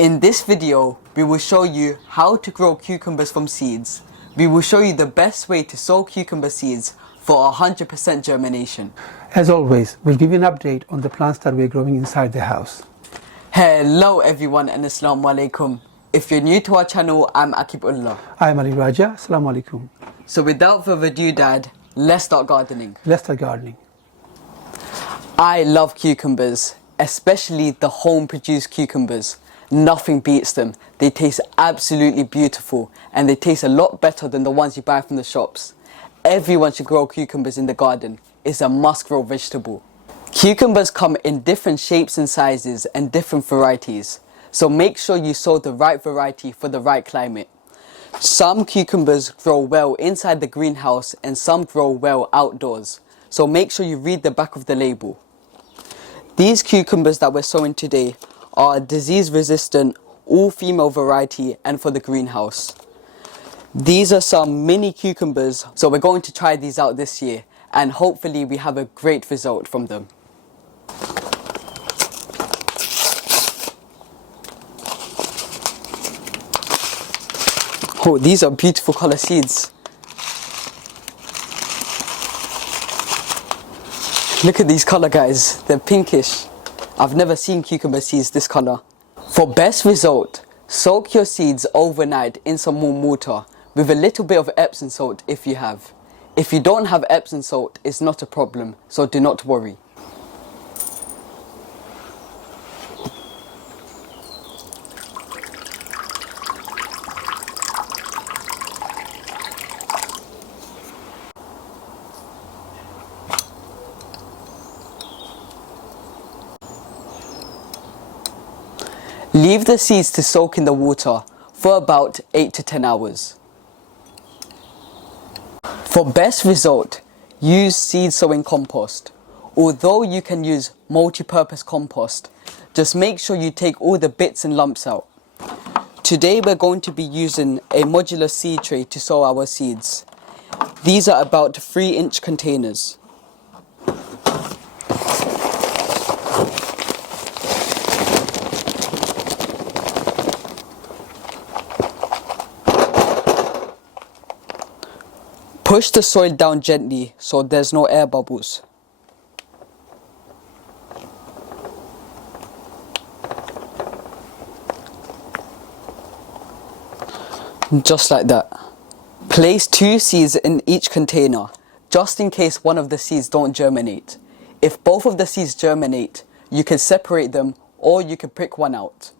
In this video, we will show you how to grow cucumbers from seeds. We will show you the best way to sow cucumber seeds for 100% germination. As always, we'll give you an update on the plants that we're growing inside the house. Hello everyone and Assalamu alaikum. If you're new to our channel, I'm Akibullah. I'm Ali Raja. Assalamu alaikum. So without further ado, Dad, let's start gardening. Let's start gardening. I love cucumbers, especially the home-produced cucumbers. Nothing beats them. They taste absolutely beautiful and they taste a lot better than the ones you buy from the shops. Everyone should grow cucumbers in the garden. It's a must-grow vegetable. Cucumbers come in different shapes and sizes and different varieties. So make sure you sow the right variety for the right climate. Some cucumbers grow well inside the greenhouse and some grow well outdoors. So make sure you read the back of the label. These cucumbers that we're sowing today are disease-resistant, all-female variety and for the greenhouse. These are some mini cucumbers, so we're going to try these out this year and hopefully we have a great result from them. Oh, these are beautiful colour seeds. Look at these colour, guys, they're pinkish. I've never seen cucumber seeds this colour. For best result, soak your seeds overnight in some warm water with a little bit of Epsom salt if you have. If you don't have Epsom salt, it's not a problem, so do not worry. Leave the seeds to soak in the water for about 8 to 10 hours. For best result, use seed sowing compost. Although you can use multi-purpose compost, just make sure you take all the bits and lumps out. Today we're going to be using a modular seed tray to sow our seeds. These are about 3-inch containers. Push the soil down gently so there's no air bubbles. Just like that. Place 2 seeds in each container, just in case one of the seeds don't germinate. If both of the seeds germinate, you can separate them or you can pick one out.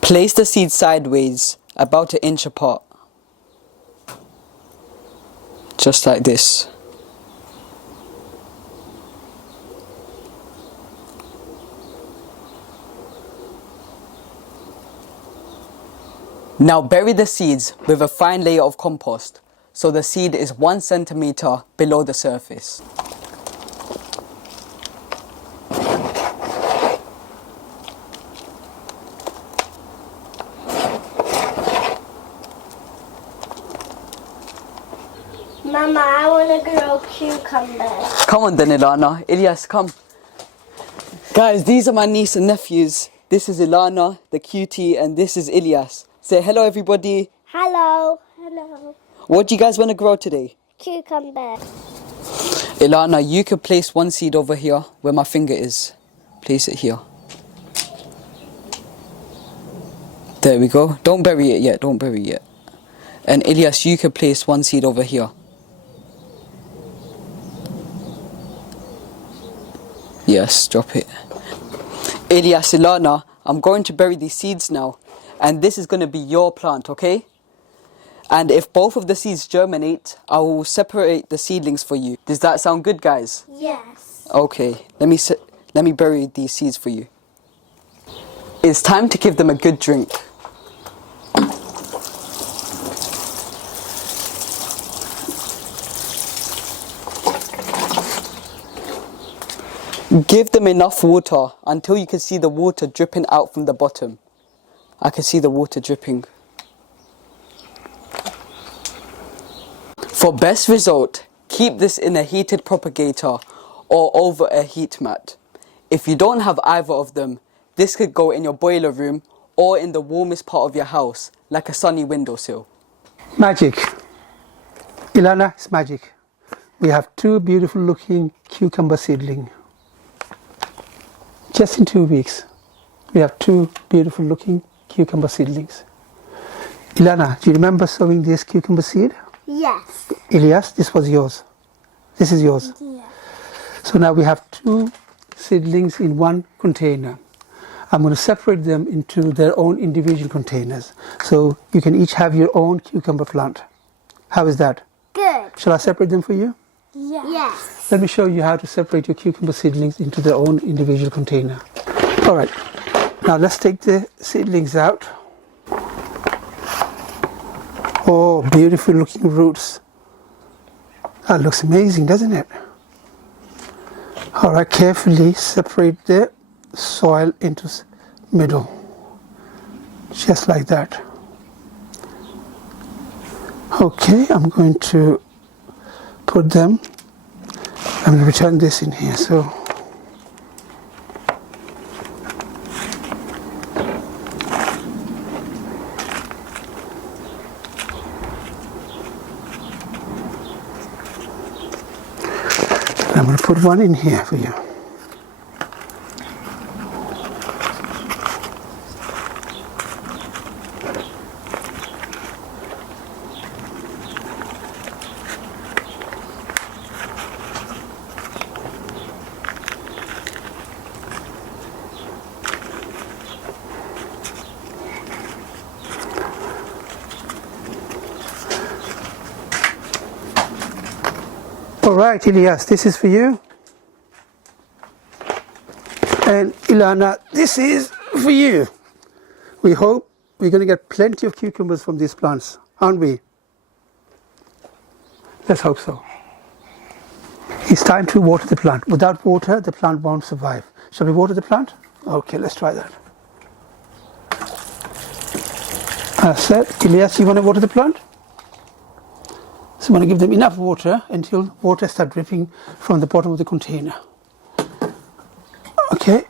Place the seeds sideways, about 1 inch apart. Just like this. Now bury the seeds with a fine layer of compost, so the seed is 1 centimeter below the surface. Mama, I want to grow cucumbers. Come on then, Ilana. Ilyas, come. Guys, these are my niece and nephews. This is Ilana, the cutie, and this is Ilyas. Say hello, everybody. Hello. Hello. What do you guys want to grow today? Cucumbers. Ilana, you can place 1 seed over here where my finger is. Place it here. There we go. Don't bury it yet. Don't bury it yet. And Ilyas, you can place 1 seed over here. Yes, drop it. Ilyas, Ilana, I'm going to bury these seeds now. And this is going to be your plant, okay? And if both of the seeds germinate, I will separate the seedlings for you. Does that sound good, guys? Yes. Okay, let me bury these seeds for you. It's time to give them a good drink. Give them enough water until you can see the water dripping out from the bottom. I can see the water dripping. For best result, keep this in a heated propagator or over a heat mat. If you don't have either of them, this could go in your boiler room or in the warmest part of your house, like a sunny windowsill. Magic. Ilana, it's magic. We have two beautiful looking cucumber seedlings. Just in 2 weeks, we have two beautiful looking cucumber seedlings. Ilana, do you remember sowing this cucumber seed? Yes. Elias, this was yours. This is yours. Yeah. So now we have two seedlings in one container. I'm going to separate them into their own individual containers. So you can each have your own cucumber plant. How is that? Good. Shall I separate them for you? Yes. Yes. Let me show you how to separate your cucumber seedlings into their own individual container. All right, now let's take the seedlings out. Oh, beautiful looking roots. That looks amazing, doesn't it? All right, carefully separate the soil into middle, just like that. Okay, I'm going to put them, I'm going to return this in here. So I'm going to put one in here for you. All right, Elias, this is for you. And Ilana, this is for you. We hope we're going to get plenty of cucumbers from these plants, aren't we? Let's hope so. It's time to water the plant. Without water, the plant won't survive. Shall we water the plant? Okay, let's try that. As said, Elias, you want to water the plant? So I'm going to give them enough water until water starts dripping from the bottom of the container. Okay.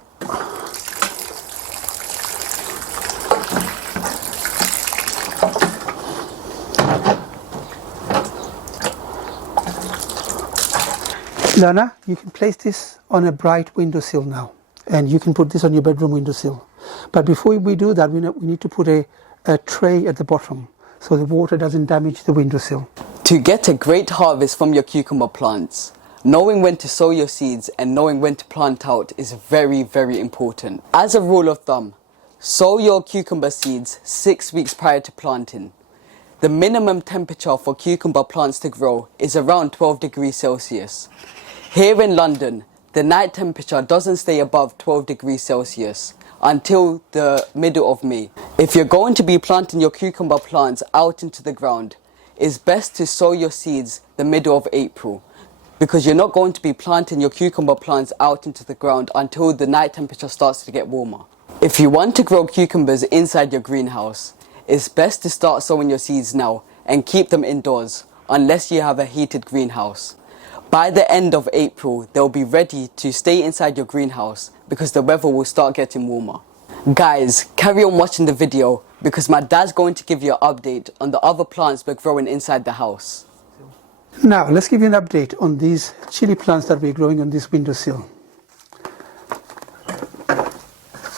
Lana, you can place this on a bright windowsill now, and you can put this on your bedroom windowsill. But before we do that, we need to put a tray at the bottom so the water doesn't damage the windowsill. To get a great harvest from your cucumber plants, knowing when to sow your seeds and knowing when to plant out is very, very important. As a rule of thumb, sow your cucumber seeds 6 weeks prior to planting. The minimum temperature for cucumber plants to grow is around 12 degrees Celsius. Here in London, the night temperature doesn't stay above 12 degrees Celsius until the middle of May. If you're going to be planting your cucumber plants out into the ground, it's best to sow your seeds the middle of April, because you're not going to be planting your cucumber plants out into the ground until the night temperature starts to get warmer. If you want to grow cucumbers inside your greenhouse, it's best to start sowing your seeds now and keep them indoors, unless you have a heated greenhouse. By the end of April, they'll be ready to stay inside your greenhouse because the weather will start getting warmer. Guys, carry on watching the video because my dad's going to give you an update on the other plants we're growing inside the house. Now, let's give you an update on these chili plants that we're growing on this windowsill.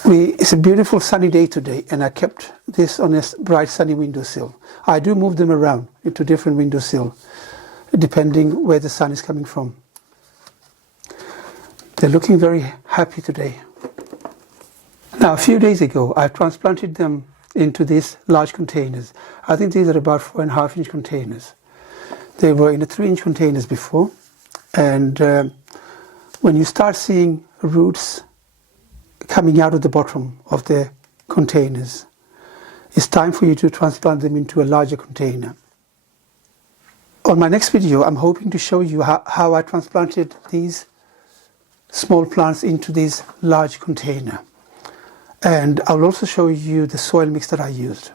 It's a beautiful sunny day today, and I kept this on a bright sunny windowsill. I do move them around into different windowsill, depending where the sun is coming from. They're looking very happy today. Now, a few days ago, I transplanted them into these large containers. I think these are about 4.5-inch containers. They were in the 3-inch containers before, and when you start seeing roots coming out of the bottom of the containers, it's time for you to transplant them into a larger container. On my next video, I'm hoping to show you how I transplanted these small plants into this large container. And I'll also show you the soil mix that I used.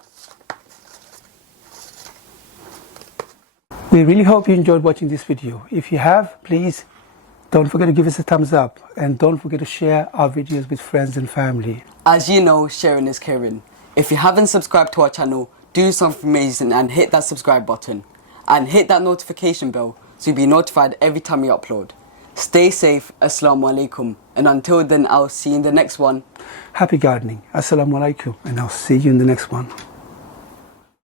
We really hope you enjoyed watching this video. If you have, please don't forget to give us a thumbs up and don't forget to share our videos with friends and family. As you know, sharing is caring. If you haven't subscribed to our channel, do something amazing and hit that subscribe button. And hit that notification bell so you'll be notified every time we upload. Stay safe, Assalamu alaikum. And until then, I'll see you in the next one. Happy gardening. Assalamu alaikum. And I'll see you in the next one.